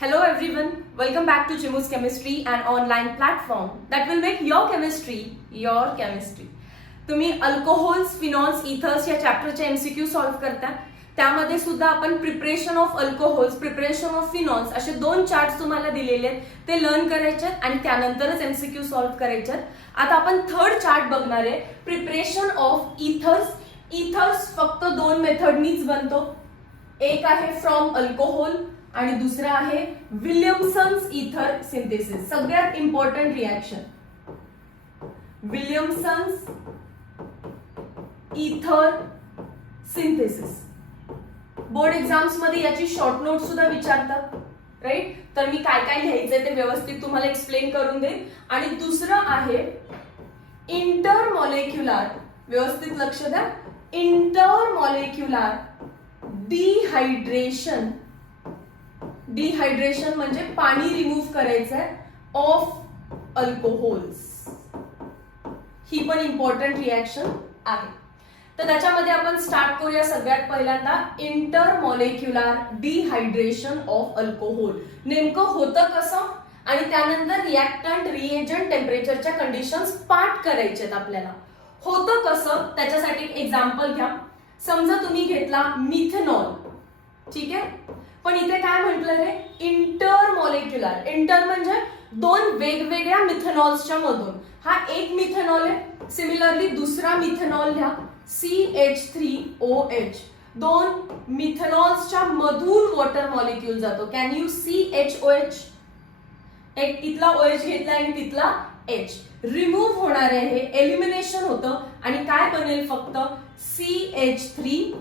Hello everyone, welcome back to Chimu's Chemistry, an online platform that will make your chemistry your chemistry. तुम्ही alcohols, phenols, ethers या चॅप्टरचे MCQ solve करता. त्यामध्ये सुद्धा आपण preparation of alcohols, preparation of phenols असे 2 charts तुम्हाला दिलेले आहेत. ते लर्न करायचे आणि त्यानंतरच एमसीक्यू सॉल्व्ह करायचे. आता आपण थर्ड चार्ट बघणार आहे, प्रिपरेशन ऑफ इथर्स. इथर्स फक्त 2 मेथडनीच बनतो. एक आहे फ्रॉम अल्कोहोल आणि दुसरा आहे विल्यमसन्स इथर सिंथेसिस. सगळ्यात important reaction Williamson's ether synthesis. Board exams मध्ये याची शॉर्ट नोट सुद्धा विचारतात, राईट? तर मी काय काय लिहायचंय ते व्यवस्थित तुम्हाला एक्सप्लेन करून देईन. आणि दुसरं आहे इंटरमॉलिक्युलर. व्यवस्थित लक्ष द्या. Intermolecular dehydration. डिहायड्रेशन म्हणजे पाणी रिमूव्ह करायचंय ऑफ अल्कोहोल्स. ही पण इम्पॉर्टंट रिएक्शन आहे. तर त्याच्यामध्ये आपण स्टार्ट करूया. सगळ्यात पहिल्यांदा इंटरमॉलिक्युलर डिहायड्रेशन ऑफ अल्कोहोल. नेमकं होतं कसं आणि त्यानंतर रिएक्टंट, रिएजंट, टेम्परेचरच्या कंडिशन्स पाठ करायचे आपल्याला. होतं कसं त्याच्यासाठी एक एक्झाम्पल घ्या. समजा तुम्ही घेतला मिथेनॉल, ठीक आहे? पण इथे काय म्हटलं रे? इंटरमॉलिक्युलर. इंटर म्हणजे 2 वेगवेगळ्या मिथेनॉल्सच्या मधून. हा एक मिथेनॉल आहे. सिमिलरली दुसरा मिथेनॉल घ्या, CH3OH. 2 मिथेनॉल्सच्या मधून वॉटर मॉलिक्यूल जातो. Can you CHOH? एक इथला OH घेतला आणि तिथला H. रिमूव्ह होणार आहे, हे एलिमिनेशन होतं आणि काय बनेल? फक्त CH3.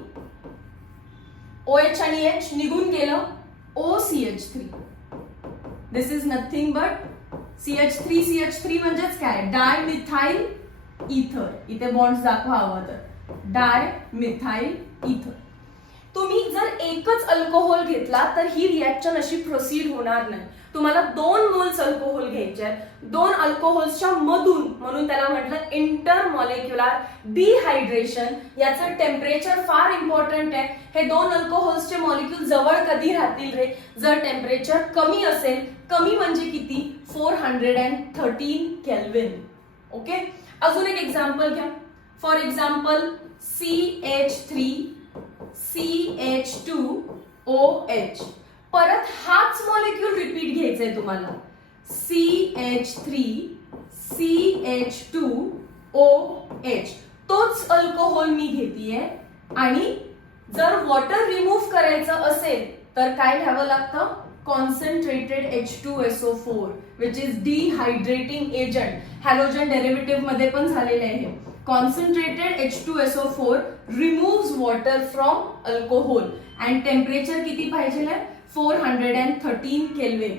OH आणि H निघून गेलं, OCH3. This is nothing but CH3 म्हणजेच काय? डायमिथाइल इथर. इथे बॉन्ड्स दाखवा हवा तर. डायमिथाइल इथर. तुम्ही जर एकच अल्कोहोल घेतला तर ही रिएक्शन अशी प्रोसीड होणार नाही. तुम्हाला 2 मोल्स अल्कोहोल घ्यायचे आहेत, 2 अल्कोहोल्सच्या मधून. म्हणून त्याला म्हटलं इंटरमॉलिक्युलर डिहायड्रेशन. याचं टेम्परेचर फार इम्पॉर्टंट आहे. हे 2 अल्कोहोल्सचे मॉलिक्यूल जवळ कधी राहतील रे? जर टेम्परेचर कमी असेल. कमी म्हणजे किती? 413 केल्विन. ओके. अजून एक एक्झाम्पल घ्या. For example CH3 CH2OH. परत हाच मॉलिक्यूल रिपीट घ्यायचंय तुम्हाला. CH3 CH2OH. तोच अल्कोहोल मी घेतीये आणि जर वॉटर रिमूव्ह करायचं असेल तर काय घ्यावं लागतं? Concentrated H2SO4 which is डिहायड्रेटिंग agent. Halogen derivative मध्ये पण झालेले आहे. Concentrated H2SO4 removes water from alcohol and temperature किती पाहिजे? 413 केल्विन.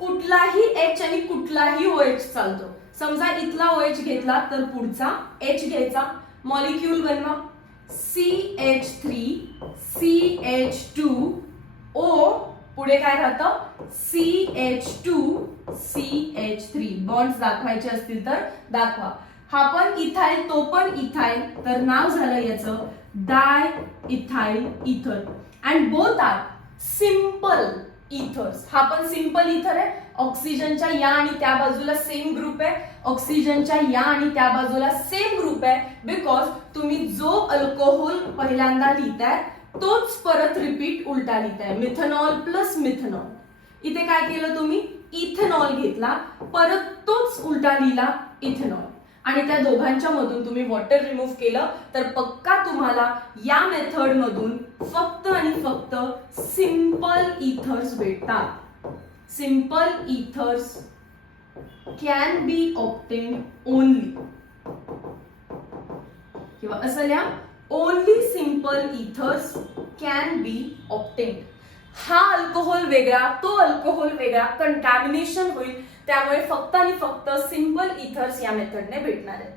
कुठलाही H आणि कुठलाही OH चालतो. समजा इथला OH घेतला तर पुढचा H घ्यायचा. मॉलिक्यूल बनवा. CH3 CH2O. पुढे काय राहतं? CH2CH3. बॉन्ड्स दाखवायचे असतील तर दाखवा. हा पण इथाइल, तो पण इथाइल, तर नाव झालं याचं diethyl ether. And both are simple ethers. हा पण सिंपल इथर आहे. ऑक्सिजनच्या या आणि त्या बाजूला सेम ग्रुप आहे. ऑक्सिजनच्या या आणि त्या बाजूला सेम ग्रुप आहे. बिकॉज तुम्ही जो अल्कोहोल पहिल्यांदा लिहिताय तोच परत रिपीट उलटा लिहिताय. Methanol plus methanol. इथे काय केलं तुम्ही? इथेनॉल घेतला, परत तोच उलटा लिहिला इथेनॉल. आणि त्या दोघांच्या मधून तुम्ही वॉटर रिमूव्ह केलं तर पक्का तुम्हाला या मेथड मधून फक्त आणि फक्त सिंपल इथर्स भेटतात. Simple ethers can be obtained only. किंवा असं लिहा, only simple ethers can be obtained. हा अल्कोहोल वेगळा, तो अल्कोहोल वेगळा, कंटॅमिनेशन होईल. त्यामुळे फक्त आणि फक्त सिंपल इथर्स या मेथडने भेटणार आहेत.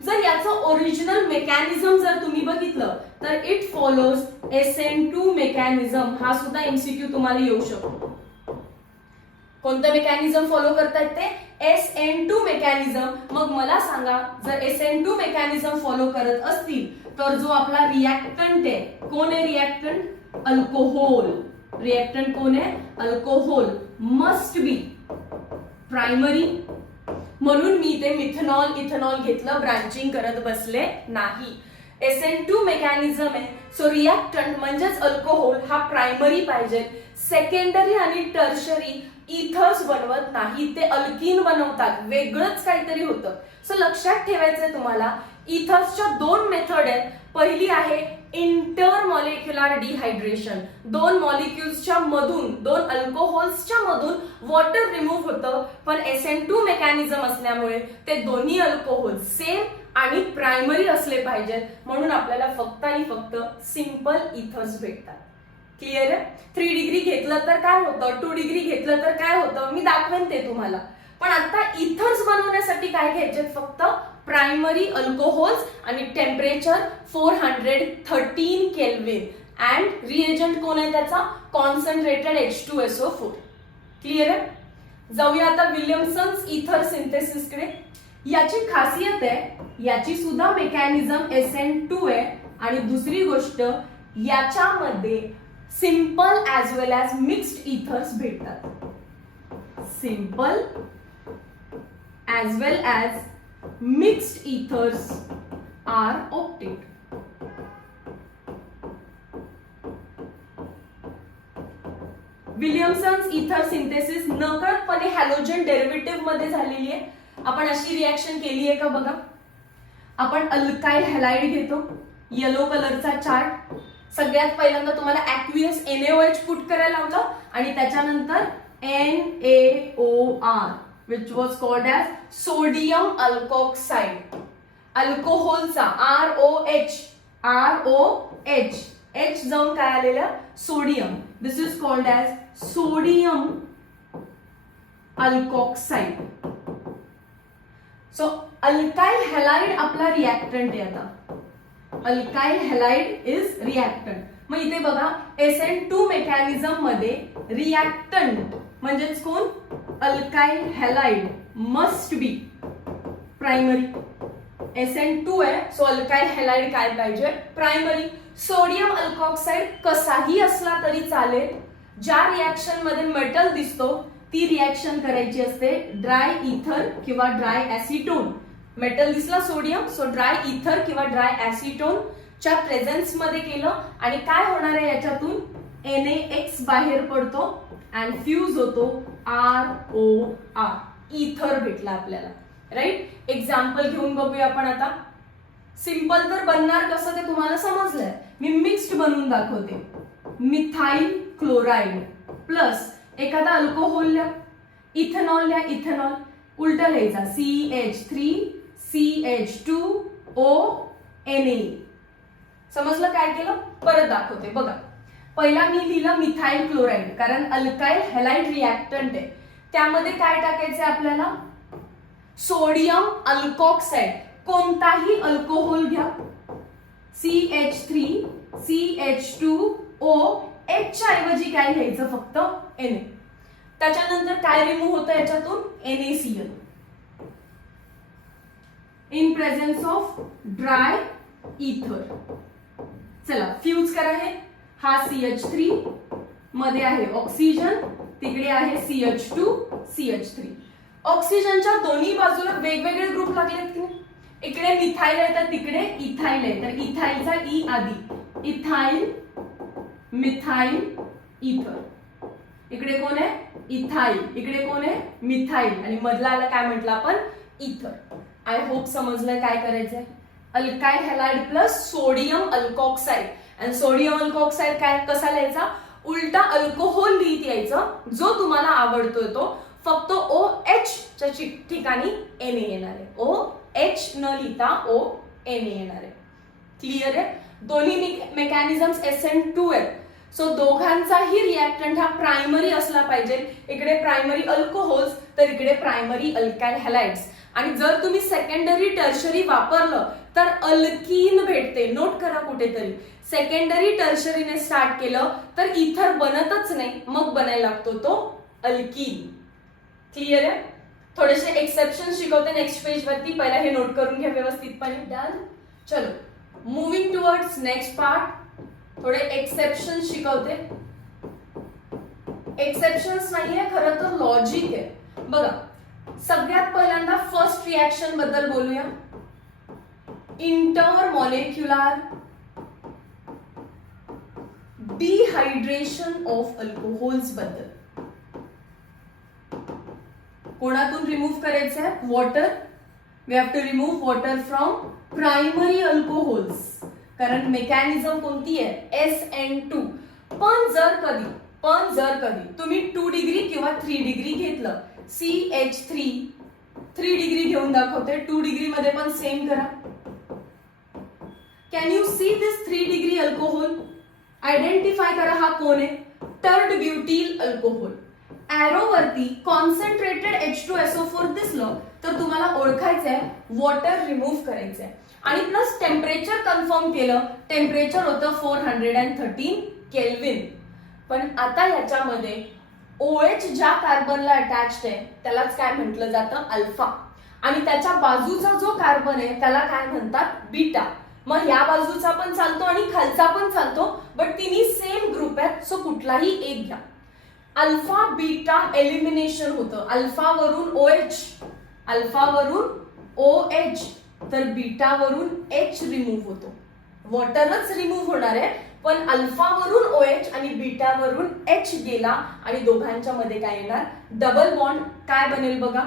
जर याचं ओरिजिनल मेकॅनिझम जर तुम्ही बघितलं तर इट फॉलोज SN2 मेकॅनिझम. हा सुद्धा एमसीक्यू तुम्हाला येऊ शकतो. कोणतं मेकॅनिझम फॉलो करतायत ते? SN2 mechanism. मग मला सांगा, जर SN2 मेकॅनिझम फॉलो करत असतील तर जो आपला रिएक्टंट आहे, कोण आहे रिएक्टंट? अल्कोहोल. रिएक्टंट कोण आहे? Alcohol must be primary. म्हणून मी इथे मिथेनॉल इथेनॉल घेतलं, ब्रांचिंग करत बसले नाही. SN2 मेकॅनिझम आहे, सो रिएक्टंट म्हणजेच अल्कोहोल हा प्रायमरी पाहिजे. सेकंडरी आणि टर्शरी इथर्स बनवत नाही, ते अल्कीन बनवतात, वेगळंच काहीतरी होतं. सो लक्षात ठेवायचंय तुम्हाला, इथर्सच्या 2 मेथड आहेत. पहिली आहे इंटरमॉलिक्युलर डिहायड्रेशन, 2 मॉलिक्युल्सच्या मधून 2 अल्कोहोल्सच्या मधून वॉटर रिमूव्ह होतं, पण SN2 मेकॅनिझम असल्यामुळे ते दोन्ही अल्कोहोल सेम आणि प्रायमरी असले पाहिजेत, म्हणून आपल्याला फक्त आणि फक्त सिंपल इथर्स भेटतात. क्लिअर आहे? 3 डिग्री घेतलं तर काय होतं, 2 डिग्री घेतलं तर काय होतं, मी दाखवेन ते तुम्हाला. पण आता इथर्स बनवण्यासाठी काय घ्यायचे? फक्त प्रायमरी अल्कोहोल्स आणि टेम्परेचर 413 केल्विन अँड रिएजंट कोण आहे त्याचा? Concentrated H2SO4. क्लिअर आहे? जाऊया आता विल्यमसन्स इथर सिंथेसिस कडे. याची खासियत आहे, याची सुद्धा मेकॅनिझम SN2 आहे, आणि दुसरी गोष्ट याच्यामध्ये simple as well as mixed ethers भेटतात. Simple as well as mixed ethers are opted. Williamson's ether synthesis नकळतपणे हॅलोजन डेरिव्हेटिव्ह मध्ये झालेली आहे. आपण अशी रिएक्शन केली आहे का बघा. आपण अल्काइल हॅलाइड घेतो, येलो कलरचा चार्ट. सगळ्यात पहिल्यांदा तुम्हाला ऍक्वियस NaOH पुट करायला लावलं, आणि त्याच्यानंतर NaOR which was called as sodium alkoxide. अल्कोहोलचा ROH H जाऊन काय आलेलं? Sodium. This is called as sodium alkoxide. So alkyl halide आपला रिएक्टंट आहे. आता अल्काइल हॅलाइड इज रिएक्टंट. मग इथे बघा, SN2 मेकॅनिझम मध्ये रिएक्टंट म्हणजेच कोण? Alkyl halide must be primary. SN2 आहे, सो अल्काइल हॅलाइड काय पाहिजे? प्रायमरी. सोडियम अल्कोक्साइड कसाही असला तरी चालेल. ज्या रिएक्शन मध्ये मेटल दिसतो ती रिएक्शन करायची असते ड्राय इथर किंवा ड्राय ऍसिटोन. मेटल दिसला सोडियम, सो ड्राय इथर किंवा ड्राय ऍसिटोन च्या प्रेझेन्स मध्ये केलं, आणि काय होणार आहे याच्यातून? NaX बाहेर पडतो अँड फ्यूज होतो ROR. इथर भेटला आपल्याला. राईट? एक्झाम्पल घेऊन बघूया आपण आता. सिंपल तर बनणार कसं ते तुम्हाला समजलंय. मी मिक्स्ड बनवून दाखवते. मिथाइल क्लोराइड प्लस एखादा अल्कोहोल लिहा, इथेनॉल लिहा. इथेनॉल उलट लिहायचा, CH3CH2O Na. समजलं काय केलं? परत दाखवते बघा. पहिला मी लिहिलं मिथाइल क्लोराइड, कारण अल्काइल हॅलाइड रिएक्टंट आहे. त्यामध्ये काय टाकायचं आपल्याला? Sodium alkoxide. कोणताही अल्कोहोल घ्या, CH3CH2O च्या ऐवजी काय घ्यायचं? फक्त Na. त्याच्यानंतर काय रिमूव्ह होतं याच्यातून? NaCl in presence of dry इथर. चला फ्यूज करा. हे हा CH3 मध्ये आहे ऑक्सिजन, तिकडे आहे CH2CH3. ऑक्सिजनच्या दोन्ही बाजूला वेगवेगळे ग्रुप लागलेत की नाही? इकडे मिथाइल आहे तर तिकडे इथाइल आहे, तर इथाइलचा ई आधी. इथाइल मिथाइल इथर. इकडे कोण आहे? इथाइल. इकडे कोण आहे? मिथाइल. आणि मधला आला काय म्हटलं आपण? इथर. आय होप समजलंय काय करायचंय. Alkyl halide plus sodium alkoxide. आणि सोडियम अल्कोक्साइड काय कसा लिहायचा? उलटा अल्कोहोल लिहित यायचं, जो तुम्हाला आवडतोय तो. फक्त OH च्या ठिकाणी Na येणार आहे. OH न लिहिता Na येणार आहे. क्लिअर आहे? दोन्ही मेकॅनिझम्स SN2 आहेत. सो दोघांचाही रिएक्टंट हा प्रायमरी असला पाहिजे. इकडे प्रायमरी अल्कोहोल्स तर इकडे प्रायमरी अल्काइल हॅलाइड्स. आणि जर तुम्ही सेकंडरी टर्शरी वापरलं तर अल्कीन भेटते. नोट करा कुठेतरी. सेकंडरी टर्शरीने स्टार्ट केलं तर इथर बनतच नाही, मग बनायला लागतो तो अल्कीन. क्लिअर आहे? थोडेसे एक्सेप्शन शिकवते नेक्स्ट पेज वरती. पहिला हे नोट करून घ्या व्यवस्थितपणे. डन. चलो मूविंग टुवर्ड्स नेक्स्ट पार्ट. थोडे एक्सेप्शन शिकवते. एक्सेप्शन्स नाहीये, खरं तर लॉजिक आहे. बघा, सगळ्यात पहिल्यांदा फर्स्ट रिॲक्शन बद्दल बोलूया. इंटरमॉलिक्युलर डिहायड्रेशन ऑफ अल्कोहोल्स बद्दल. कोणातून रिमूव्ह करायचं आहे? Water. We have to remove water from primary alcohols, कारण मेकॅनिझम कोणती आहे? SN2. पण जर कधी तुम्ही 2 डिग्री किंवा 3 डिग्री घेतलं, CH3 3 डिग्री घेऊन दाखवते, 2 डिग्री मध्ये पण सेम करा. Can you see this 3 degree alcohol? Identify करा हा कोण आहे? टर्ड ब्युटील अल्कोहोल. एरो वरती कॉन्सन्ट्रेटेड H2SO4 दिसलं तर तुम्हाला ओळखायचं आहे वॉटर रिमूव्ह करायचं आहे. आणि प्लस टेम्परेचर कन्फर्म केलं, टेम्परेचर होतं 413 केल्विन. पण आता याच्यामध्ये OH ज्या कार्बनला अटॅच्ड आहे त्यालाच काय म्हटलं जातं? अल्फा. आणि त्याच्या बाजूचा जो कार्बन आहे त्याला काय म्हणतात? बीटा. मग या बाजूचा पण चालतो आणि खालचा पण चालतो, बट तिन्ही सेम ग्रुप आहेत, सो कुठलाही एक घ्या. अल्फा बीटा एलिमिनेशन होतं. अल्फावरून OH, तर बीटावरून H रिमूव्ह होतो. वॉटरच रिमूव्ह होणार आहे, पण अल्फावरून OH आणि बीटावरून H गेला आणि दोघांच्या मध्ये काय येणार? Double bond. काय बनेल बघा,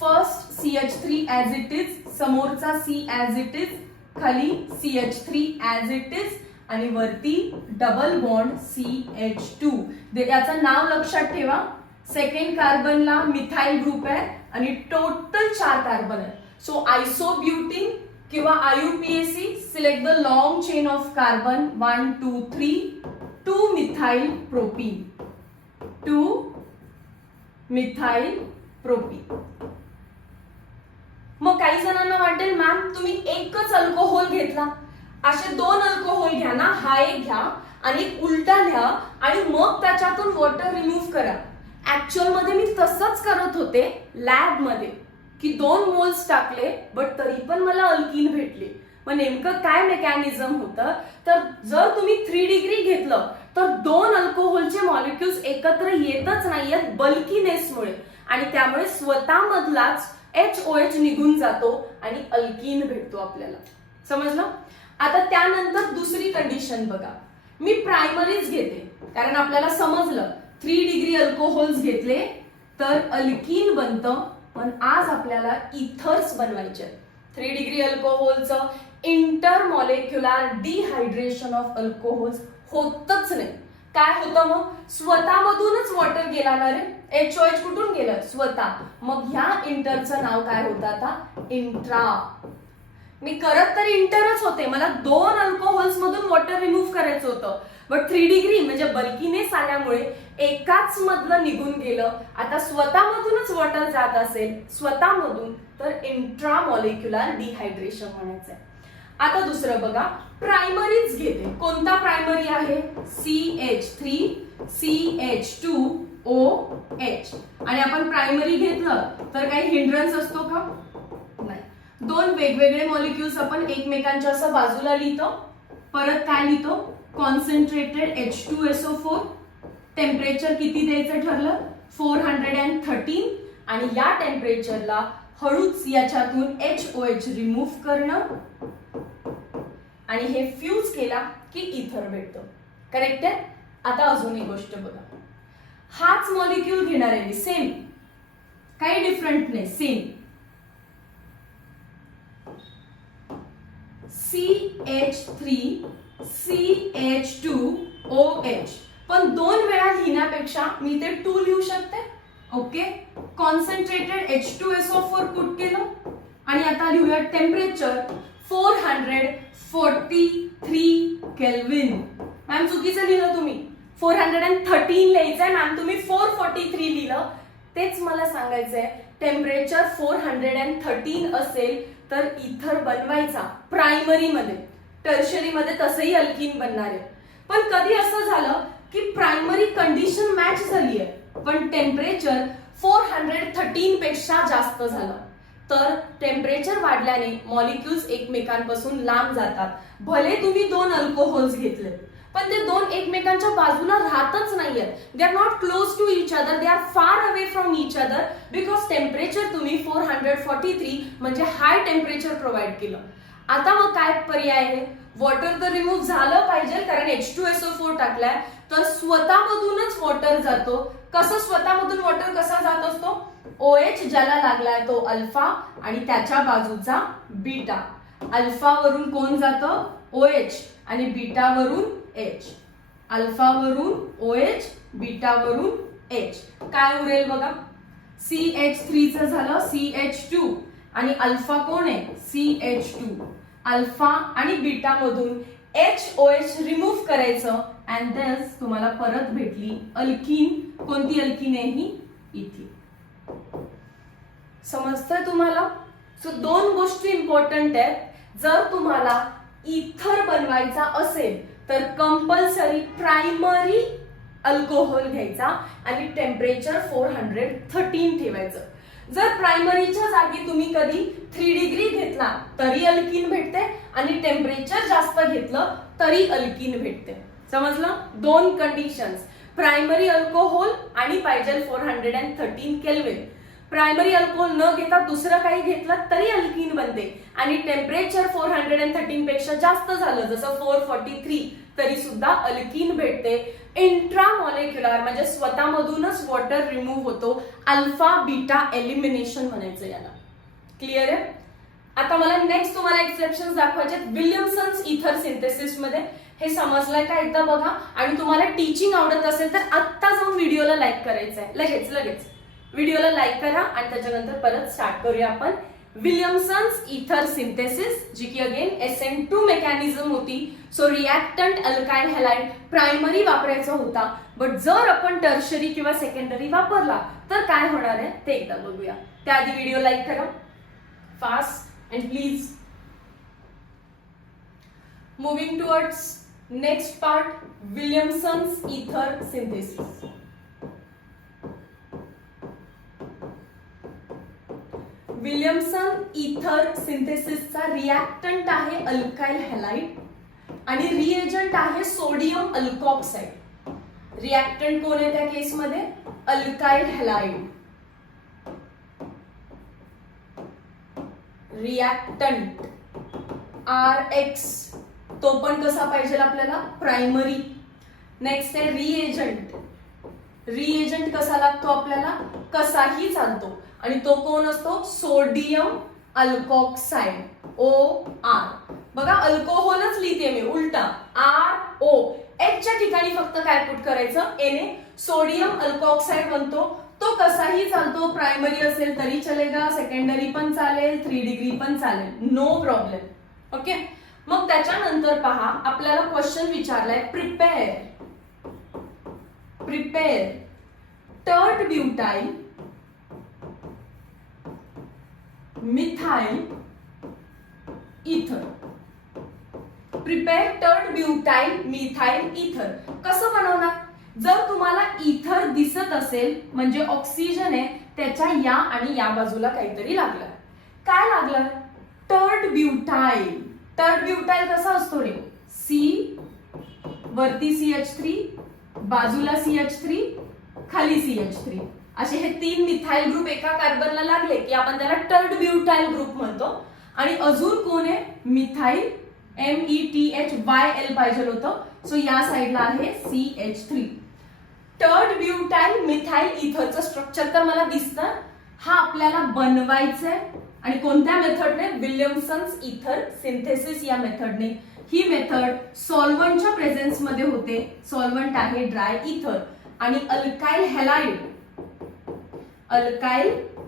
first CH3 as it is, समोरचा C ऍज इट इज, खाली CH3 ऍज इट इज आणि वरती डबल बॉन्ड CH2. याचं नाव लक्षात ठेवा. सेकंड कार्बनला मिथाइल ग्रुप आहे आणि टोटल 4 कार्बन आहे. सो आयसोब्युटीन किंवा IUPAC, select the long chain of carbon 1 2 3, 2 methyl propene, 2 methyl propene. मग काही जणांना वाटेल मॅम तुम्ही एकच अल्कोहोल घेतला, असे 2 अल्कोहोल घ्या ना, हा एक घ्या आणि एक उलटा लिहा आणि मग त्याच्यातून वॉटर रिमूव्ह करा. ऍक्च्युअल मध्ये मी तसंच करत होते लॅब मध्ये, की 2 मोल्स टाकले बट तरी पण मला अल्कीन भेटले. मग नेमकं काय मेकॅनिझम होतं? तर जर तुम्ही 3 डिग्री घेतलं तर 2 अल्कोहोलचे मॉलिक्युल्स एकत्र येतच नाहीयेत बल्कीनेसमुळे, आणि त्यामुळे स्वतःमधलाच HOH निघून जातो आणि अल्कीन भेटतो आपल्याला. समजलं? आता त्यानंतर दुसरी कंडिशन बघा. मी प्रायमरीज घेते, कारण आपल्याला समजलं 3 डिग्री अल्कोहोल्स घेतले तर अल्कीन बनतं, पण आज आपल्याला इथर्स बनवायचे. 3 डिग्री अल्कोहोलचं इंटरमॉलिक्युलर डिहायड्रेशन ऑफ अल्कोहोल्स होतच नाही. काय होतं मग? स्वतःमधूनच वॉटर गेला ना रे, HOH कुठून गेलं? स्वतः. मग ह्या इंटरचं नाव काय होतं आता? इंट्रा. मी करत तर इंटरच होते, मला 2 अल्कोहोल्स मधून वॉटर रिमूव्ह करायचं होतं, बट 3 डिग्री म्हणजे बल्कीनेस आल्यामुळे एकाच मधलं निघून गेलं. आता स्वतःमधूनच वॉटर जात असेल स्वतःमधून, तर इंट्रामॉलिक्युलर डिहायड्रेशन म्हणायचंय. आता दुसरं बघा, प्रायमरीज घेते. कोणता प्रायमरी आहे? CH3 CH2OH. आणि आपण प्रायमरी घेतलं तर काही हिंड्रन्स असतो का? नाही. 2 वेगवेगळे मॉलिक्युल्स आपण एकमेकांच्या असं बाजूला लिहितो. परत काय लिहितो? Concentrated H2SO4. टेम्परेचर किती द्यायचं ठरलं? 413. आणि या टेम्परेचरला हळूच याच्यातून HOH रिमूव्ह करणं आणि हे फ्यूज केला की इथर भेटतो. करेक्ट आहे? आता अजून एक गोष्ट बघा, हाच मॉलिक्यूल घेणार आहे मी, सेम, काही डिफरंट नाही, सेम. CH3 CH2OH. पण 2 वेळा लिहिण्यापेक्षा मी ते 2 लिहू शकते. ओके, कॉन्सन्ट्रेटेड H2SO4 पुट केलं आणि आता लिहूया टेम्परेचर 443 केल्विन. मॅम चुकीचं लिहिलं तुम्ही, 413 लिहायचंय मॅम, तुम्ही 443 लिहिलं. तेच मला सांगायचंय, टेम्परेचर 413 असेल तर इथर बनवायचा प्रायमरी मध्ये. टर्शरी मध्ये तसंही अल्कीन बनणार आहे. पण कधी असं झालं की प्रायमरी कंडिशन मॅच झाली आहे पण टेम्परेचर 413 पेक्षा जास्त झालं, तर टेम्परेचर वाढल्याने मॉलिक्युल्स एकमेकांपासून लांब जातात. भले तुम्ही 2 अल्कोहोल्स घेतले पण ते दोन एकमेकांच्या बाजूला राहतच नाहीयेत. They are not close to each other, they are far away from each other, because temperature तुम्ही 443 म्हणजे हाय टेम्परेचर प्रोव्हाइड केलं. आता मग काय पर्याय आहे? वॉटर तर रिमूव्ह झालं पाहिजे, कारण H2SO4 टाकलाय, तर स्वतःमधूनच वॉटर जातो. कसं स्वतःमधून वॉटर कसा जात असतो? OH ज्याला लागलाय तो अल्फा आणि त्याच्या बाजूचा बीटा. अल्फा वरून कोण जातं? OH आणि बीटा वरून H. अल्फा वरून OH, बीटा वरून H. काय उरेल बघा? CH3 चं झालं CH2 आणि अल्फा कोण आहे? CH2. अल्फा आणि बीटा मधून HOH रिमूव्ह करायचं अँड देन तुम्हाला परत भेटली अल्कीन. कोणती अल्कीन आहे ही? इथिन. समजतंय तुम्हाला? सो दोन गोष्टी इम्पॉर्टंट आहेत. जर तुम्हाला इथर बनवायचा असेल तर कंपल्सरी प्रायमरी अल्कोहोल घ्यायचा आणि टेम्परेचर 413 ठेवायचं. जर प्रायमरीच्या जागी तुम्ही कधी 3 डिग्री घेतला तरी अल्कीन भेटते आणि टेम्परेचर जास्त घेतलं तरी अल्कीन भेटते. समजलं? दोन कंडिशन्स, प्रायमरी अल्कोहोल आणि पाहिजे 413 केल्विन. प्रायमरी अल्कोहोल न घेता दुसरं काही घेतलं तरी अल्कीन बनते आणि टेम्परेचर 413 पेक्षा जास्त झालं जसं 443 तरी सुद्धा अल्कीन भेटते. इंट्रामॉलिक्युलर म्हणजे स्वतःमधूनच वॉटर रिमूव्ह होतो. अल्फा बीटा एलिमिनेशन म्हणायचं याला. क्लिअर आहे? आता मला नेक्स्ट तुम्हाला एक्सेप्शन्स दाखवायचे. विल्यमसन्स इथर सिंथेसिस मध्ये हे समजलंय का? एकदा बघा. आणि तुम्हाला टीचिंग आवडत असेल तर आत्ता जाऊन व्हिडिओला लाईक करायचंय. लगेच व्हिडिओला लाईक करा आणि त्याच्यानंतर परत स्टार्ट करूया आपण. विल्यमसन्स इथर सिंथेसिस, जी की अगेन SN2 मेकॅनिझम होती. So reactant alkyl halide primary वापरायचा होता, बट जर आपण टर्शरी किंवा सेकंडरी वापरला तर काय होणार आहे ते एकदा बघूया. त्याआधी व्हिडिओ लाईक करा fast and please. Moving towards next part, Williamson's ether synthesis. Williamson इथर सिंथेसिसचा रिएक्टंट आहे अल्काइल हॅलाइड आणि रिएजंट आहे सोडियम अल्कॉक्साइड. रिएक्टंट कोण आहे त्या केसमध्ये? Alkyl halide. रिएक्टंट RX, तो पण कसा पाहिजे आपल्याला? प्रायमरी. नेक्स्ट आहे रिएजंट. रिएजंट कसा लागतो आपल्याला? कसाही चालतो आणि तो कोण असतो? Sodium alkoxide OR. बघा अल्कोहोलच लिहिते मी उलटा RO. H च्या ठिकाणी फक्त काय पुट करायचं? Na. सोडियम अल्कॉक्साइड बनतो. तो कसाही चालतो, प्रायमरी असेल तरी चलेगा, सेकंडरी पण चालेल, 3 डिग्री पण चालेल, नो प्रॉब्लेम. ओके. मग त्याच्यानंतर पहा आपल्याला क्वेश्चन विचारलाय, prepare tert butyl methyl ether. Prepare tert butyl methyl ether कसं बनवणार? जर तुम्हाला इथर दिसत असेल म्हणजे ऑक्सिजन आहे, त्याच्या या आणि या बाजूला काहीतरी लागलं. काय लागलं? Tert butyl. टर्ट ब्युटाइल कसा असतो रे? C वरती CH3, बाजूला CH3, खाली CH3, असे हे 3 मिथाइल ग्रुप एका कार्बनला लागले की आपण त्याला टर्ट ब्युटाइल ग्रुप म्हणतो. आणि अजून कोण आहे? मिथाइल METHYL पाहिजे होतं. सो या साइडला आहे CH3. टर्ट ब्युटाइल मिथाइल इथरचं स्ट्रक्चर तर मला दिसतं. हा आपल्याला बनवायचंय आणि कोणत्या मेथडने? विल्यमसन्स इथर सिंथेसिस या मेथडने. ही मेथड सॉल्व्हंटच्या प्रेझेन्स मध्ये होते. सॉल्व्हंट आहे ड्राय इथर आणि अल्काइल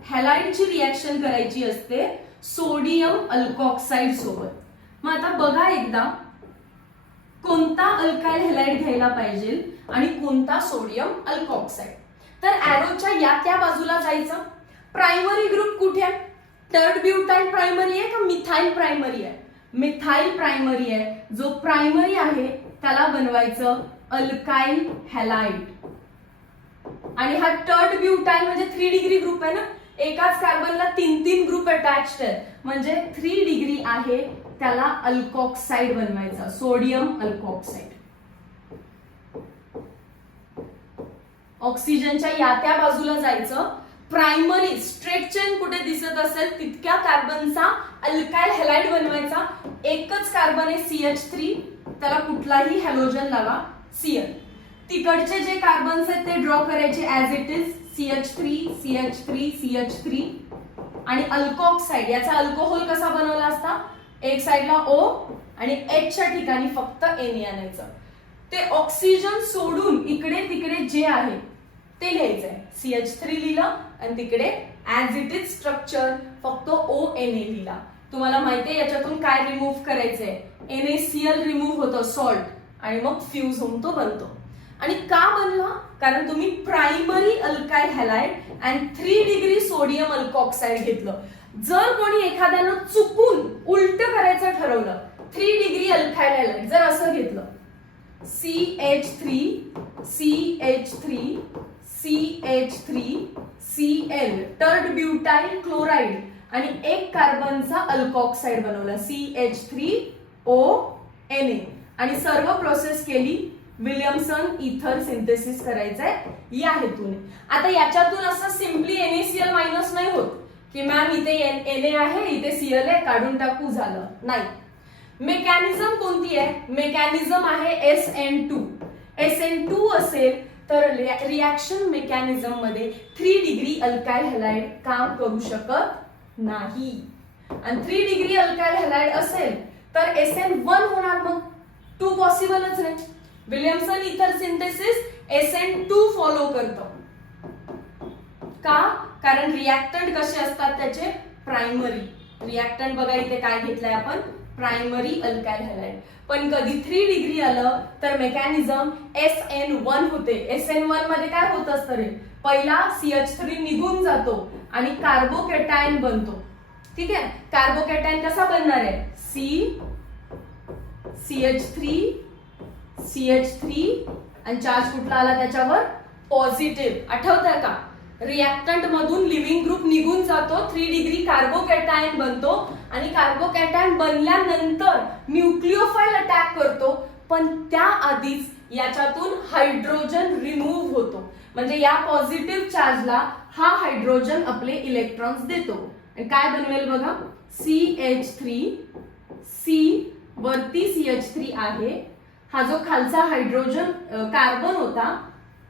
हॅलाइडची रिएक्शन करायची असते सोडियम अल्कॉक्साइड सोबत. मग आता बघा एकदा कोणता अल्काइल हॅलाइड घ्यायला पाहिजे आणि कोणता सोडियम अल्कॉक्साइड. तर एरोच्या या त्या बाजूला जायचं. प्रायमरी ग्रुप कुठे आहे? टर्ट ब्युटाइल प्रायमरी आहे का मिथाइल प्रायमरी आहे? मिथाइल प्रायमरी आहे. जो प्रायमरी आहे त्याला बनवायचं अल्काइल हॅलाइड. आणि हा टर्ट ब्युटाइल म्हणजे 3 डिग्री ग्रुप आहे ना, एकाच कार्बनला 3 ग्रुप अटॅच्ड आहेत म्हणजे 3 डिग्री आहे, त्याला अल्कॉक्साइड बनवायचा, सोडियम अल्कॉक्साइड. ऑक्सिजनच्या या त्या बाजूला जायचं. प्रायमरी स्ट्रेट चेन कुठे दिसत असेल तितक्या कार्बनचा अल्काइल हॅलाइड बनवायचा. एकच कार्बन आहे CH3, त्याला कुठलाही हॅलोजन लावा Cl. तिकडचे जे कार्बन्स आहेत ते ड्रॉ करायचे as it is CH3 CH3 CH3. आणि अल्कोऑक्साइड, याचा अल्कोहोल कसा बनवला असता, एक साइडला O आणि H च्या ठिकाणी फक्त Na आणायचं. ते ऑक्सिजन सोडून इकडे तिकडे जे आहे ते लिहायचंय. CH3 लिहिलं आणि तिकडे ऍज इट इज स्ट्रक्चर फक्त ONA लिहिला. तुम्हाला माहितीये याच्यातून काय रिमूव्ह करायचंय, NaCl रिमूव्ह होतं सॉल्ट आणि मग फ्यूज होऊन तो बनतो. आणि का बनला, कारण तुम्ही primary alkyl halide and 3 degree sodium alkoxide घेतलं. जर कोणी एखाद्यानं चुकून उलट करायचं ठरवलं, 3 डिग्री अल्काइल हॅलाइड जर असं घेतलं CH3 CH3 CH3 Cl टर्ड butyl chloride आणि एक कार्बनचा अल्कोऑक्साइड बनवला CH3ONa आणि सर्व प्रोसेस केली. विलियमसन इथर सिंथेसिस करायचंय या हेतूने. आता याच्यातून असं सिम्पली NaCl मायनस नाही होत की मॅम इथे Na आहे इथे Cl आहे काढून टाकू झालं, नाही. मेकॅनिझम कोणती आहे, मेकॅनिझम आहे SN2. SN2 असेल तर रिॲक्शन मेकॅनिझम मध्ये 3 डिग्री अल्काइल हॅलाइड काम करू शकत नाही. आणि 3 डिग्री अल्काइल हॅलाइड असेल तर SN1 होणार, मग 2 पॉसिबलच नाही. विलियमसन इथर सिंथेसिस SN2 फॉलो करतं. का, कारण रिॲक्टंट कसे असतात त्याचे प्रायमरी. रिॲक्टंट बघा इथे काय घेतलंय आपण, प्रायमरी अल्काइल हॅलाइड. पण कधी 3 डिग्री आलं तर मेकॅनिझम SN1 होते. SN1 मध्ये काय होत असतं रे, पहिला CH3 निघून जातो आणि कार्बोकॅटायन बनतो. ठीक आहे, कार्बोकॅटायन कसा बनणार आहे, CH3 CH3 आणि चार्ज कुठला आला त्याच्यावर, पॉझिटिव्ह. आठवतंय का, रिॲक्टंट मधून लिव्हिंग ग्रुप निघून जातो, 3 डिग्री कार्बोकॅटायन बनतो आणि कार्बोकॅटायन बनल्यानंतर न्यूक्लिओफाइल अटॅक करतो. पण त्याआधीच याच्यातून हायड्रोजन रिमूव्ह होतो. म्हणजे या पॉझिटिव्ह चार्जला हा हायड्रोजन आपले इलेक्ट्रॉन्स देतो. आणि काय बनवेल बघा, CH3 C वरती CH3 आहे. हा जो खालचा हायड्रोजन कार्बन होता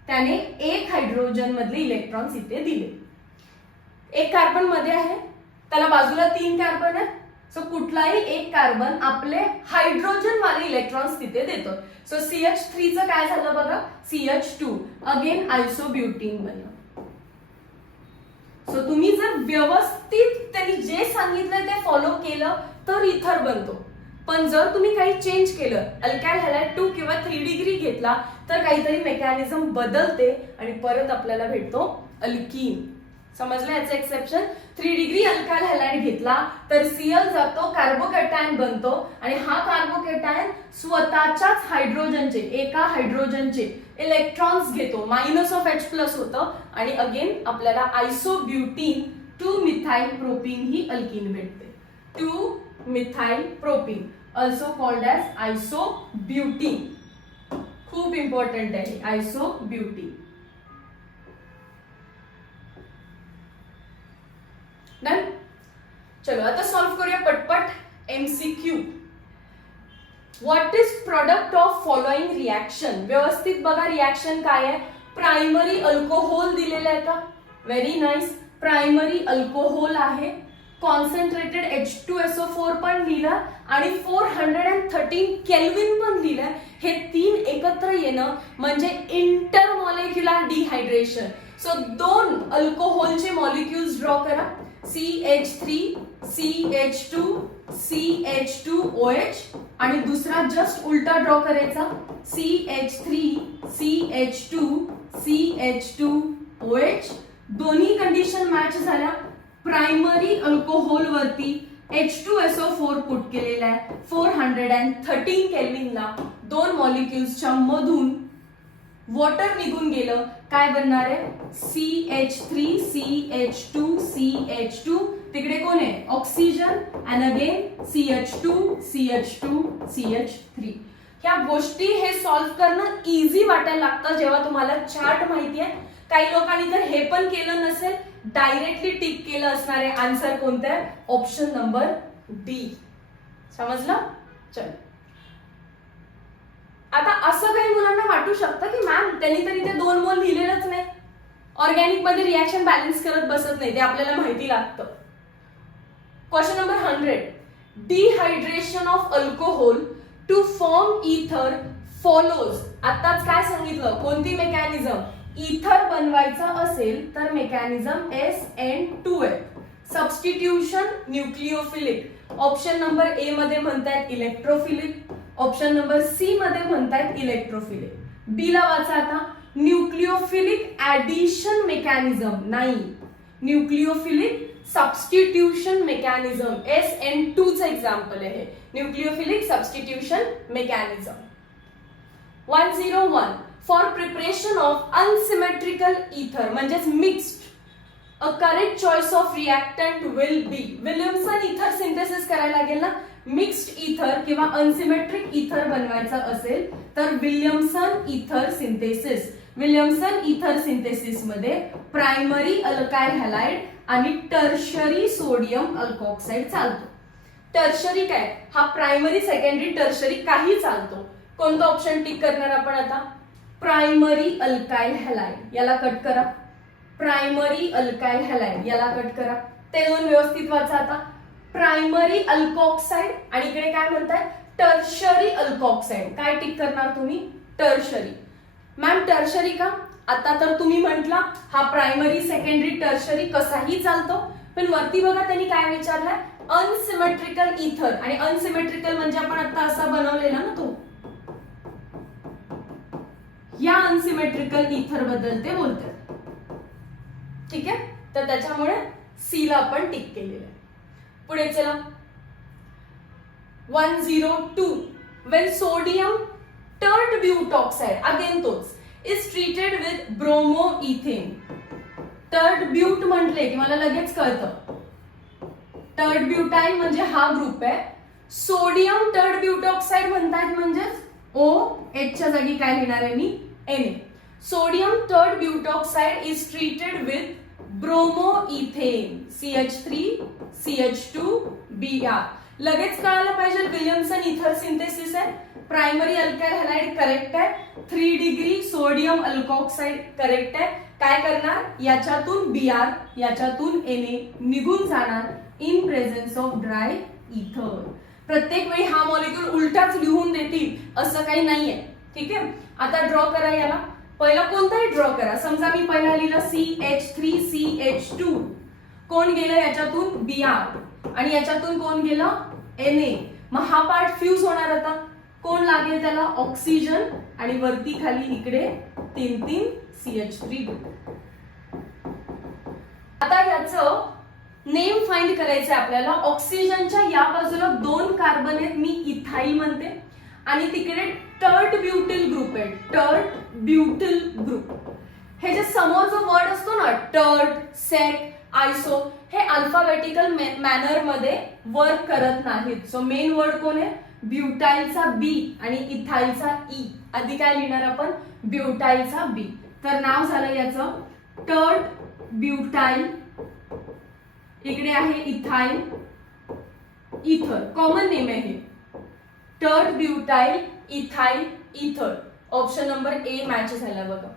त्याने एक हायड्रोजन मधले इलेक्ट्रॉन्स इथे दिले. एक कार्बन मध्ये आहे, त्याला बाजूला 3 कार्बन आहेत. सो कुठलाही एक कार्बन आपले हायड्रोजन वाले इलेक्ट्रॉन्स तिथे देतो. सो CH3 चं काय झालं बघा, CH2 अगेन आयसोब्युटीन बनलं. सो तुम्ही जर व्यवस्थित त्यांनी जे सांगितलं ते फॉलो केलं तर इथर बनतो. पण जर तुम्ही काही चेंज केलं, अल्काइल हॅलाइड 2 किंवा 3 डिग्री घेतला तर काहीतरी मेकॅनिझम बदलते आणि परत आपल्याला भेटतो अल्कीन. समजलं याचं एक्सेप्शन. 3 डिग्री अल्काइल हॅलाइड घेतला तर Cl जातो, कार्बोकॅटायन बनतो आणि हा कार्बोकॅटायन स्वतःच्याच हायड्रोजनचे, एका हायड्रोजनचे इलेक्ट्रॉन्स घेतो, -H+ होतं आणि अगेन आपल्याला आयसोब्युटीन 2-मिथाइल प्रोपीन ही अल्कीन भेटते. 2-मिथाइल प्रोपीन ऑल्सो कॉल्ड ॲज आयसोब्युटीन. खूप इम्पॉर्टंट आहे आयसोब्युटीन. डन. चलो आता सॉल्व करूया पटपट MCQ. What is product of following reaction. व्यवस्थित बघा रिॲक्शन काय आहे. प्रायमरी अल्कोहोल दिलेलं आहे का, व्हेरी नाईस. प्रायमरी अल्कोहोल आहे. कॉन्सन्ट्रेटेड H2SO4 पण लिहिलं आणि 413 केल्विन पण लिहिलंय. हे 3 एकत्र येणं म्हणजे इंटरमॉलिक्युलर डिहायड्रेशन. सो 2 अल्कोहोलचे मॉलिक्युल्स ड्रॉ करा, CH3 CH2 CH2OH आणि दुसरा जस्ट उलटा ड्रॉ करायचा, CH3 CH2 CH2OH. दोन्ही कंडिशन मॅच झाल्या. प्रायमरी अल्कोहोल वरती H2SO4 पुट केलेला आहे. 413 केल्विनला 2 मॉलिक्युल्सच्या मधून वॉटर निघून गेलं. काय बनणार आहे, CH3 CH2 CH2. तिकडे कोण आहे, oxygen. And again CH2 CH2 CH3. ह्या गोष्टी हे सॉल्व्ह करणं इझी वाटायला लागतं जेव्हा तुम्हाला चार्ट माहिती आहे. काही लोकांनी जर हे पण केलं नसेल, डायरेक्टली टिक केलं असणार आहे. आन्सर कोणतं आहे? Option number D. समजलं? चल, आता असं काही मुलांना वाटू शकतं की मॅम त्यांनी तरी ते 2 मोल लिहिलेलंच नाही, ऑर्गॅनिक मध्ये रिॲक्शन बॅलन्स करत बसत नाही, ते आपल्याला माहिती लागतं. Question number 100. Dehydration of alcohol to form ether follows. आताच काय सांगितलं? कोणती मेकॅनिझम? इथर बनवायचं असेल तर mechanism SN2F. Substitution nucleophilic. Option number A मध्ये म्हणतायत इलेक्ट्रोफिलिक, ऑप्शन नंबर सी मध्ये म्हणतायत इलेक्ट्रोफिलिक. बी ला वाचा आता. न्यूक्लिओफिलिक ऍडिशन मेकॅनिझम नाही, न्यूक्लिओफिलिक सबस्टिट्यूशन मेकॅनिझम. SN2 चं एक्झाम्पल आहे nucleophilic substitution mechanism. 101. For preparation of unsymmetrical इथर म्हणजेच mixed, a correct choice of reactant will be. Williamson इथर सिंथेसिस करायला लागेल ना, मिक्स्ड इथर किंवा अनसिमेट्रिक इथर बनवायचं असेल तर विल्यमसन इथर सिंथेसिस. विल्यमसन इथर सिंथेसिस मध्ये प्रायमरी अल्काइल हॅलाइड आणि टर्शरी सोडियम अल्कोक्साइड चालतो. टर्शरी काय? हा प्रायमरी, सेकंडरी, टर्शरी काही चालतो. कोणतं ऑप्शन टिक करणार आपण आता? Primary alkyl halide. याला कट करा. प्रायमरी अल्काइल हॅलाइड याला कट करा. ते 2 व्यवस्थित वाचा आता. प्रायमरी अल्कोक्साइड आणि इकडे काय म्हणताय? Tertiary alkoxide. काय टिक करणार तुम्ही? टर्शरी. मॅम टर्शरी का? आता तर तुम्ही म्हटला हा प्रायमरी, सेकंडरी, टर्शरी कसाही चालतो, पण वरती बघा त्यांनी काय विचारलंय? अनसिमेट्रिकल इथर. आणि अनसिमेट्रिकल म्हणजे आपण आता असा बनवलेला ना तो, या अनसिमेट्रिकल इथर बद्दल ते बोलतात. ठीक आहे, तर त्याच्यामुळे सी ला आपण टिक केलेलं आहे. पुढे चला. 102. when sodium tert butoxide, again तोच, is treated with bromoethane. Tert ब्यूट म्हटले की मला लगेच कळतं टर्ट ब्युटाइल म्हणजे हा ग्रुप आहे. सोडियम टर्ट ब्युटॉक्साइड म्हणतात म्हणजेच OH च्या जागी काय लिहिणार आहे मी? Na. Sodium tert butoxide is treated with bromoethane. CH3 CH2 Br. लगेच कळायला पाहिजे विल्यमसन इथर सिंथेसिस आहे. प्रायमरी अल्काइल हॅलाइड करेक्ट आहे. 3 डिग्री सोडियम अल्कोक्साइड करेक्ट आहे. काय करणार? याच्यातून Br याच्यातून Na निघून जाणार इन प्रेझेन्स ऑफ ड्राय इथर. प्रत्येक वेळी हा मॉलिक्यूल उलटाच लिहून देतील असं काही नाहीये. ठीक आहे, आता ड्रॉ करा याला. पहिला कोणताही ड्रॉ करा. समजा मी पहिला लिहिलं CH3 CH2. कोण गेलं याच्यातून? Br. आणि याच्यातून कोण गेलं? Na. मग हा पार्ट फ्यूज होणार. आता कोण लागेल त्याला? ऑक्सिजन. आणि वरती खाली इकडे 3 CH3. आता याचं नेम फाइंड करायचं आपल्याला. ऑक्सिजनच्या या बाजूला 2 कार्बन आहेत, मी इथाइल म्हणते, आणि तिकडे टर्ट ब्युटिल ग्रुप आहे. Tert butyl group. हे जे समोर जो वर्ड असतो ना, टर्ट, सेक, आयसो, हे अल्फाबेटिकल मॅनर मध्ये वर्क करत नाहीत. सो मेन वर्ड कोण आहे? ब्युटाइलचा बी आणि इथाइलचा ई. आधी काय लिहिणार आपण? ब्युटाइलचा बी. तर नाव झालं याचं टर्ट ब्युटाइल. इकडे आहे इथाइल इथर. कॉमन नेम आहे हे. टर्ट ब्युटाइल इथाइल इथर. ऑप्शन नंबर ए मॅच झाला बघा.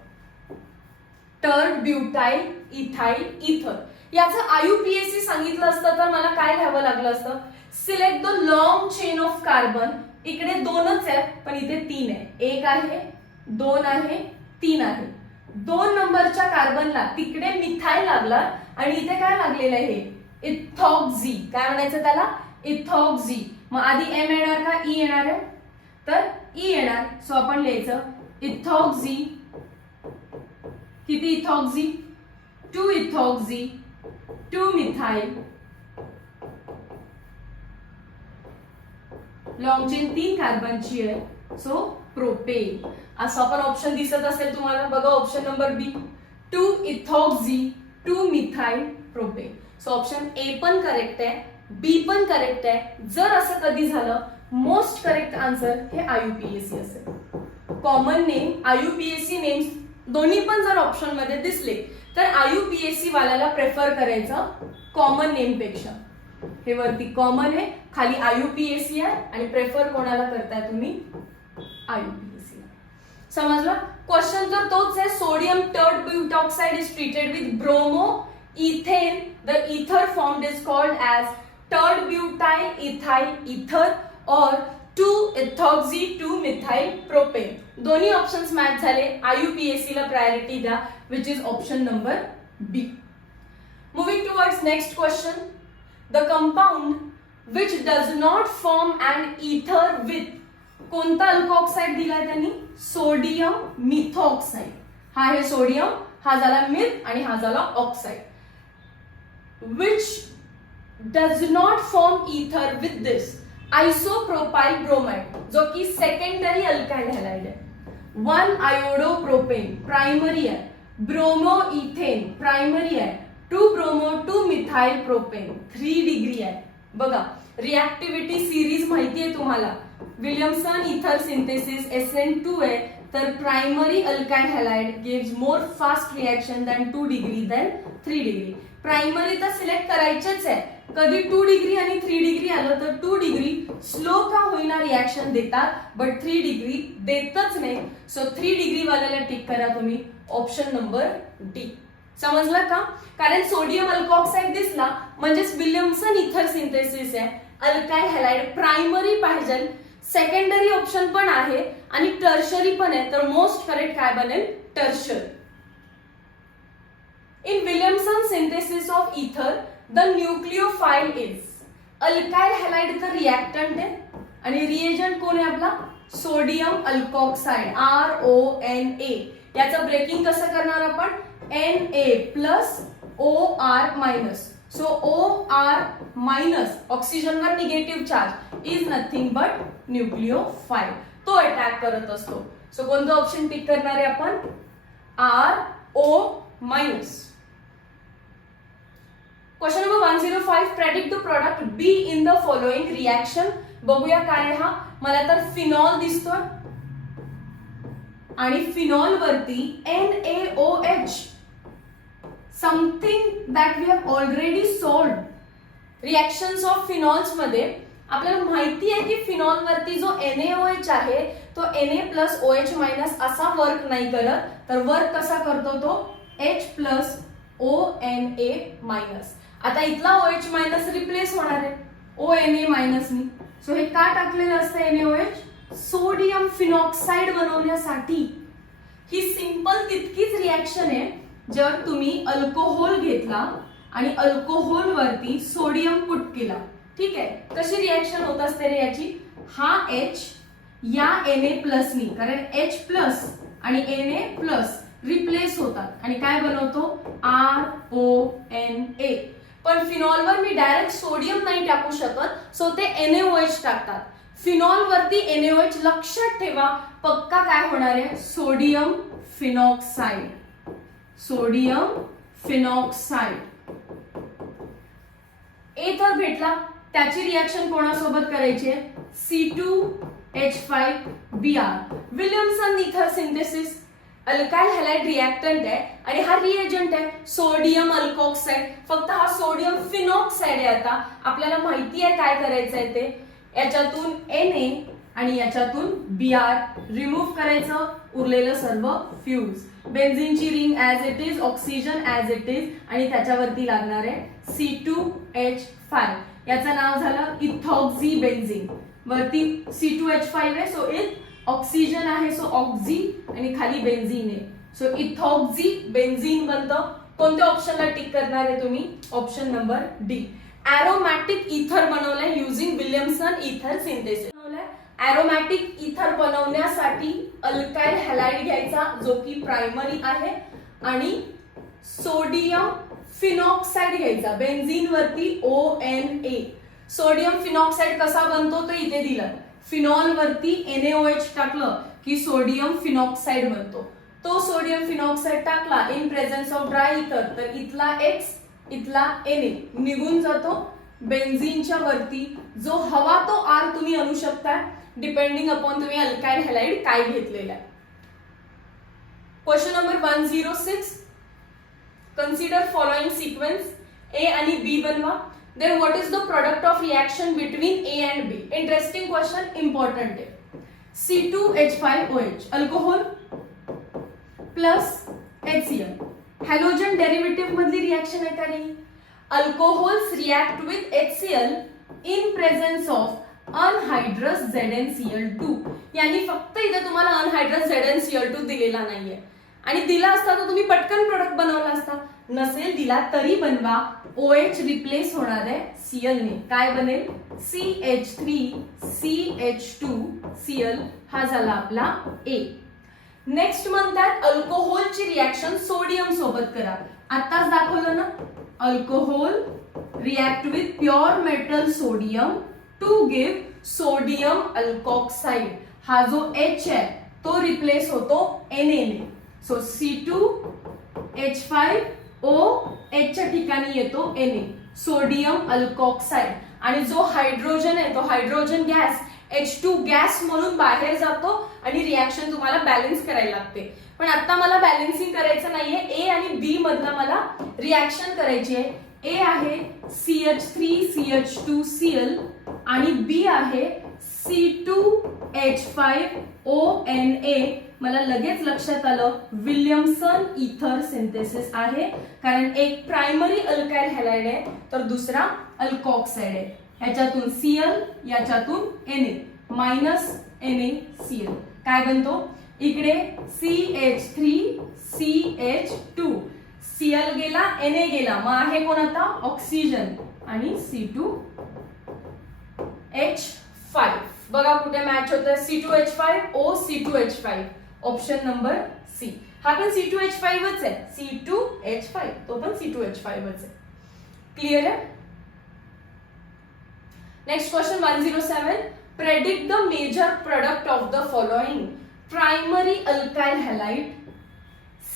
टर्ट ब्युटाइल इथाइल इथर. याचं IUPAC सांगितलं असतं तर मला काय लिहावं लागलं असतं? Select the long chain of carbon. इकडे 2च आहे पण इथे 3 आहे. 1 आहे, 2 आहे, 3 आहे. 2 नंबरच्या कार्बनला तिकडे मिथाइल लागला आणि इथे काय लागलेलं आहे? इथॉक्झी. काय म्हणायचं त्याला? इथॉक्झी. मग आधी M येणार का E येणार आहे? तर E येणार. सो आपण लिहायचं इथॉक्झी. किती ethoxy? 2 ethoxy, 2 methyl. Long chain 3 कार्बनची आहे. So propane. असं आपण ऑप्शन दिसत असेल तुम्हाला बघा. Option number B 2 ethoxy 2 methyl propane. So option A पण करेक्ट आहे, बी पण करेक्ट आहे. जर असं कधी झालं मोस्ट करेक्ट आन्सर हे IUPAC असेल. कॉमन नेम IUPAC नेम्स दोन्ही पण जर ऑप्शन मध्ये दिसले तर IUPAC वाल्याला प्रेफर करायचं कॉमन नेम पेक्षा. हे वरती कॉमन आहे, खाली IUPAC आहे आणि प्रेफर कोणाला करताय तुम्ही IUPAC ला. समजलं? क्वेश्चन तर तोच आहे. Sodium tert butoxide is treated with bromoethane. The ether formed is called as tert butyl ethyl ether और 2-ethoxy 2-methyl propane. दोन्ही ऑप्शन्स मॅच झाले. IUPAC ला प्रायोरिटी द्या, which is option number B. Moving towards next question. The compound which does not form an ether with. कोणता alkoxide दिलाय त्यांनी? Sodium methoxide. हा आहे सोडियम, हा झाला मिथ आणि हा झाला oxide. Which does not form ether with this isopropyl bromide, जो की सेकंडरी अल्काइल हॅलाइड आहे. 1 आयोडोप्रोपेन प्राइमरी आहे, ब्रोमो इथेन प्राइमरी आहे, 2 ब्रोमो 2 मिथाइल प्रोपेन 3 डिग्री आहे. बघा रिएक्टिव्हिटी सिरीज माहिती आहे तुम्हाला. विलियमसन इथर सिंथेसिस SN2 आहे, तर प्राइमरी अल्काइल हॅलाइड गिव्स मोर fast reaction than 2 degree than 3 degree. Primary तर सिलेक्ट करायचेच आहे. कधी 2 डिग्री आणि 3 डिग्री आलं तर 2 डिग्री स्लो का होईना रिएक्शन देतात, बट 3 डिग्री देतच नाही. सो 3 डिग्री वाल्याला टिक करा तुम्ही ऑप्शन नंबर डी. समजलं का? कारण सोडियम अल्कोऑक्साइड दिसला म्हणजेच विलियमसन इथर सिंथेसिस आहे. अल्काइल हॅलाइड प्राइमरी पाहिजे, सेकंडरी ऑप्शन पण आहे आणि टर्शरी पण आहे, तर मोस्ट करेक्ट काय बनेल? Tertiary. In Williamson synthesis of ether the nucleophile is. Alkyl halide तर रिएक्टंट आहे आणि रिएजंट कोण आहे आपला? Sodium alkoxide RONA. याचं ब्रेकिंग कसं करणार आपण? Na+OR-. सो OR- ऑक्सिजनवर negative charge is nothing but nucleophile. तो अटॅक करत असतो. सो कोणतं ऑप्शन टिक करणार आहे आपण? RO-. Question number 105. Predict the product be in the following reaction. बघूया काय हा. मला तर फिनॉल दिसतोय आणि फिनॉल वरती NaOH, something that we have already solved. Reactions of phenols मध्ये आपल्याला माहिती आहे की फिनॉल वरती जो NaOH आहे तो Na+OH- असा वर्क नाही करत, तर वर्क कसा करतो तो H+ONA-. आता इथला OH- रिप्लेस होणार आहे ONA- नी. सो हे का टाकलेलं असतं NaOH? सोडियम फिनॉक्साइड बनवण्यासाठी. ही सिंपल तितकीच रिएक्शन आहे जर तुम्ही अल्कोहोल घेतला आणि अल्कोहोल वरती सोडियम पुट केला. ठीक आहे, कशी रिएक्शन होत असते रे याची? हा H या Na+ नी, कारण H+ आणि Na+ रिप्लेस होतात आणि काय बनवतो? RONA. पण फिनॉलवर मी डायरेक्ट सोडियम नाही टाकू शकत, सो ते NaOH टाकतात. फिनॉल वरती NaOH लक्षात ठेवा, पक्का काय होणार आहे? Sodium phenoxide. Sodium phenoxide. A तर भेटला, त्याची रिएक्शन कोणासोबत करायची आहे? C2H5Br. विलियमसन इथर सिंथेसिस. अल्काइल हॅलाइड रिएक्टंट आहे आणि हा रिएजंट आहे सोडियम अल्कोऑक्साइड. फक्त हा सोडियम फिनॉक्साइड आहे. आता आपल्याला माहिती आहे काय करायचं आहे ते. याच्यातून Na आणि याच्यातून Br रिमूव्ह करायचं, उरलेलं सर्व फ्यूज. बेन्झीनची ring as it is, oxygen as it is आणि त्याच्यावरती लागणार आहे C2H5. याचं नाव झालं इथॉक्झी बेन्झीन. वरती C2H5 आहे, सो इथ ऑक्सिजन आहे, सो ऑक्झी आणि खाली बेन्झीन आहे, सो इथॉक्झी बेन्झीन बनतं. कोणत्या ऑप्शनला टिक करणार आहे तुम्ही? Option number D. एरोमॅटिक इथर बनवलंय युजिंग विलियमसन इथर सिंथेसिस. एरोमॅटिक इथर बनवण्यासाठी अल्काइल हॅलाइड घ्यायचा जो की प्राइमरी आहे आणि सोडियम फिनॉक्साइड घ्यायचा. बेन्झीन वरती ONA. सोडियम फिनॉक्साइड कसा बनतो तो इथे दिला. फिनॉल वरती NaOH टाकलं की सोडियम फिनॉक्साइड बनतो. तो सोडियम फिनॉक्साइड टाकला इन प्रेझेन्स ऑफ ड्राय इथर, तर इथला X इथला Na निघून जातो बेन्झीनच्या वरती जो हवा तो R तुम्ही आणू शकता डिपेंडिंग अपॉन तुम्ही अल्काइल हॅलाइड काय घेतलेला आहे. Question number 106. Consider following sequence. A आणि बी बनवा. Then what is the product of reaction between A and B. Interesting question, important आहे. C2H5OH alcohol plus HCl. Halogen derivative मधली reaction आहे का नाही. Alcohols react with HCl in presence of anhydrous ZnCl2. यांनी फक्त इथे तुम्हाला अनहायड्रस ZnCl2 दिलेला नाहीये आणि दिला असता तर तुम्ही पटकन प्रोडक्ट बनवला असता. नसेल दिला तरी बनवा. OH रिप्लेस होणार आहे Cl ने. काय बनेल CH3CH2Cl. हा झाला आपला A. नेक्स्ट म्हणतात अल्कोहोलची रिएक्शन सोडियम सोबत करा. आताच दाखवलं ना. Alcohol react with pure metal sodium to give sodium alkoxide. हा जो H आहे तो रिप्लेस होतो Na ने. सो C2H5OH च्या ठिकाणी येतो Na, सोडियम अल्कोक्साइड. आणि जो हायड्रोजन आहे तो हायड्रोजन गॅस H2 गॅस म्हणून बाहेर जातो आणि रिएक्शन तुम्हाला बॅलन्स करायला लागते. पण आता मला बॅलन्सिंग करायचं नाहीये. ए आणि बी मधला मला रिएक्शन करायची आहे. ए आहे CH3CH2Cl आणि बी आहे C2H5ONA. मला लगेच लक्षात आलं विल्यमसन इथर सिंथेसिस आहे, कारण एक प्रायमरी अल्काइल हॅलाइड आहे तर दुसरा अल्कोक्साइड आहे. ह्याच्यातून Cl, याच्यातून Na, मायनस NaCl. काय बनतो इकडे CH3CH2. Cl गेला, Na गेला, मग आहे कोण आता ऑक्सिजन आणि C2H5. बघा कुठे मॅच होतंय. C2H5O C2H5. Option number C. हा पण C2H5च आहे. C2H5 तो पण C2H5च आहे. क्लिअर आहे. Next question 107. Predict the major product of the following. Primary alkyl halide,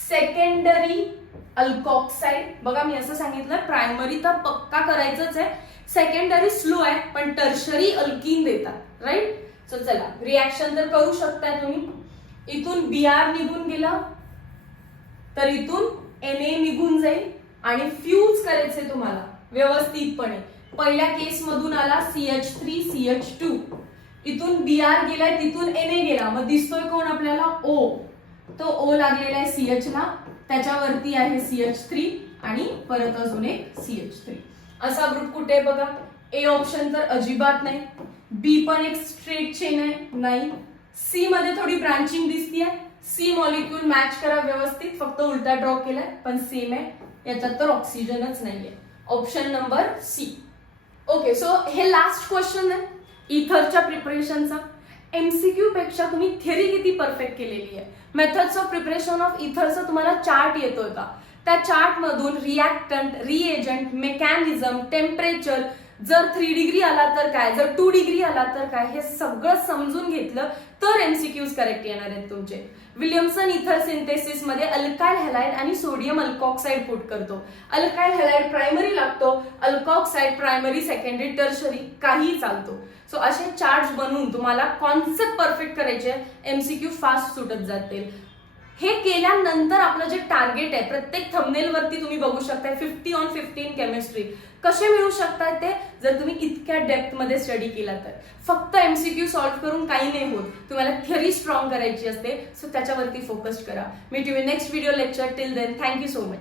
secondary alkoxide. बघा मी असं सांगितलं प्रायमरी तर पक्का करायचंच आहे. सेकंडरी स्लो आहे पण टर्शरी अल्कीन देतात. राईट. सो चला रिएक्शन तर करू शकता तुम्ही. इथून Br निघून गेला तर इथून Na निघून जाईल आणि फ्यूज करायचे तुम्हाला व्यवस्थितपणे. पहिल्या केस मधून आला CH3CH2. इथून Br गेलाय, तिथून Na गेला, मग दिसतोय कोण आपल्याला O. तो O लागलेला आहे CH ला, त्याच्यावरती आहे CH3 आणि परत अजून एक CH3. असा ग्रुप कुठे आहे बघा. ए ऑप्शन तर अजिबात नाही. बी पण एक स्ट्रेट चेन आहे नाही. सी मध्ये थोडी ब्रांचिंग दिसतीये. सी मॉलिक्यूल मॅच करा व्यवस्थित, फक्त उलटा ड्रॉ केलाय पण सेम आहे. याच्यात तर ऑक्सिजनच नाहीये. Option number C. Okay. So हे लास्ट क्वेश्चन आहे इथरच्या प्रिपरेशनचा. एमसीक्यू पेक्षा तुम्ही थिअरी किती परफेक्ट केलेली आहे. मेथड्स ऑफ प्रिपरेशन ऑफ इथरचा तुम्हाला चार्ट येतोय का. त्या चार्ट मधून रिएक्टंट, रिएजंट, मेकॅनिझम, टेम्परेचर, जर 3 डिग्री आला तर काय, जर 2 डिग्री आला तर काय, हे सगळं समजून घेतलं तर एमसीक्यूज करेक्ट येणार आहेत तुमचे. विल्यमसन इथर सिंथेसिस मध्ये अल्काइल हॅलाइड आणि सोडियम अल्कोक्साइड पुट करतो. अल्काइल हॅलाइड प्रायमरी लागतो, अल्कोक्साइड प्रायमरी, सेकंडरी, टर्शरी काही चालतो. सो असे चार्ट्स बनवून तुम्हाला कॉन्सेप्ट परफेक्ट करायचे, एमसीक्यू फास्ट सुटत जातील. हे केल्यानंतर आपलं जे टार्गेट आहे, प्रत्येक थंबनेल वरती तुम्ही बघू शकता 50 on 15 केमिस्ट्री कसे मिळू शकतात ते, जर तुम्ही इतक्या डेप्थ मध्ये स्टडी केला तर. फक्त एमसीक्यू सॉल्व्ह करून काही नाही होत, तुम्हाला थिअरी स्ट्रॉंग करायची असते. सो त्याच्यावरती फोकस करा. Meet you in next video lecture. Till then thank you so much.